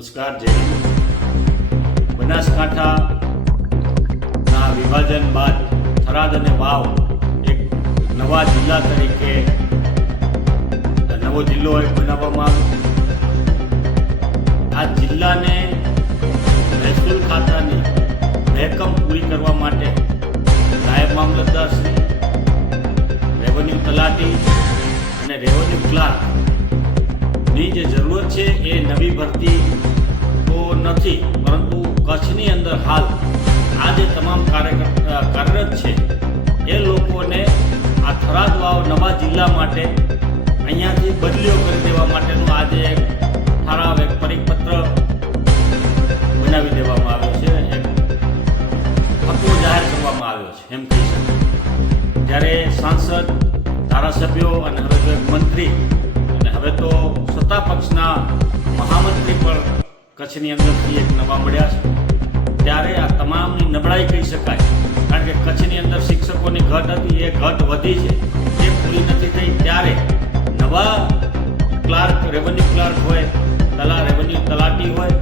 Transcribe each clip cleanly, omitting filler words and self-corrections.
નમસ્કાર જય હિન્દ। બનાસકાંઠાના વિભાજન બાદ થરાદ અને વાવ એક નવા જિલ્લા તરીકે નવો જિલ્લો બનાવવામાં આવ્યો। આ જિલ્લાને મહેસૂલ ખાતાની મહેકમ પૂરી કરવા માટે નાયબ મામલતદાર શ્રી, રેવન્યુ તલાટી અને રેવન્યુ ક્લાર્કની જે જરૂરત છે એ નવી ભરતી તો નથી, પરંતુ કચ્છની અંદર હાલ આ જે તમામ કાર્યરત છે એ લોકોને આ થરાદ વાવ નવા જિલ્લા માટે અહીંયાથી બદલીઓ કરી દેવા માટેનું આજે એક ઠરાવ, એક પરિપત્ર બનાવી દેવામાં આવ્યો છે, એક ફતવો જાહેર કરવામાં આવ્યો છે એમ કહી શકાય। ત્યારે સાંસદ, ધારાસભ્યો અને હવે તો એક મંત્રી અને હવે તો સત્તા પક્ષના મહામંત્રી પણ કચ્છની અંદરથી એક નવા મળ્યા છે। ત્યારે આ તમામની નબળાઈ કહી શકાય, કારણ કે કચ્છની અંદર શિક્ષકોની ઘટ હતી, એ ઘટ વધી છે, એ પૂરી નથી થઈ। ત્યારે નવા ક્લાર્ક, રેવન્યુ ક્લાર્ક હોય, રેવન્યુ તલાટી હોય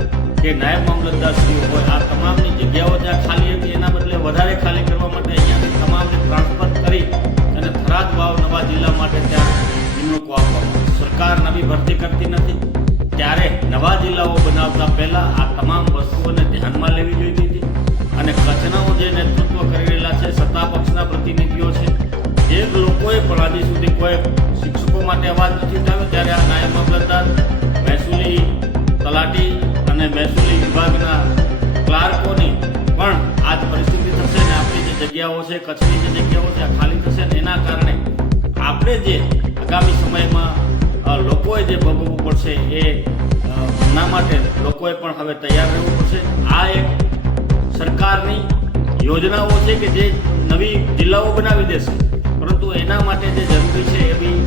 કે નાયબ મામલતદારશ્રીઓ હોય, આ તમામની જગ્યાઓ જ્યાં ખાલી હતી એના બદલે વધારે ખાલી કરવા માટે અહીંયાથી તમામને ટ્રાન્સફર કરી અને થરાદ વાવ નવા જિલ્લા માટે ત્યાં નિમણૂકો આપવામાં। સરકાર નવી ભરતી કરતી નથી, ત્યારે નવા જિલ્લાઓ બનાવતા પહેલાં આ તમામ વસ્તુઓને ધ્યાનમાં લેવી જોઈતી હતી અને કચ્છના જે નેતૃત્વ કરી રહેલા છે, સત્તા પક્ષના પ્રતિનિધિઓ છે, એ લોકોએ પણ આજે સુધી કોઈ શિક્ષકો માટે અવાજ નથી ઉઠાવ્યો। ત્યારે આ નાયબ મામલતદાર, મહેસૂલી તલાટી અને મહેસૂલી વિભાગના ક્લાર્કોની પણ આ જ પરિસ્થિતિ થશે ને આપણી જે જગ્યાઓ છે, કચ્છની જે જગ્યાઓ છે આ ખાલી થશે ને એના કારણે આપણે જે આગામી સમયમાં લોકોએ જે ભોગવવું પડશે એના માટે લોકોએ પણ હવે તૈયાર રહેવું પડશે। આ એક સરકારની યોજનાઓ છે કે જે નવી જિલ્લાઓ બનાવી દેશે, પરંતુ એના માટે જે જરૂરી છે એવી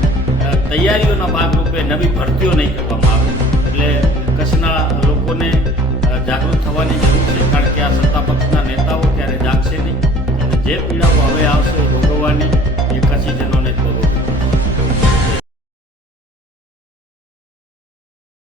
તૈયારીઓના ભાગરૂપે નવી ભરતીઓ નહીં કરવામાં આવે। એટલે કચ્છના લોકોને જાગૃત થવાની જરૂર છે, કારણ કે આ સત્તા પક્ષના નેતાઓ ત્યારે જાગશે નહીં અને જે પીડાઓ હવે આવશે ભોગવવાની એ કચ્છીજનોને જ ભોગવવી।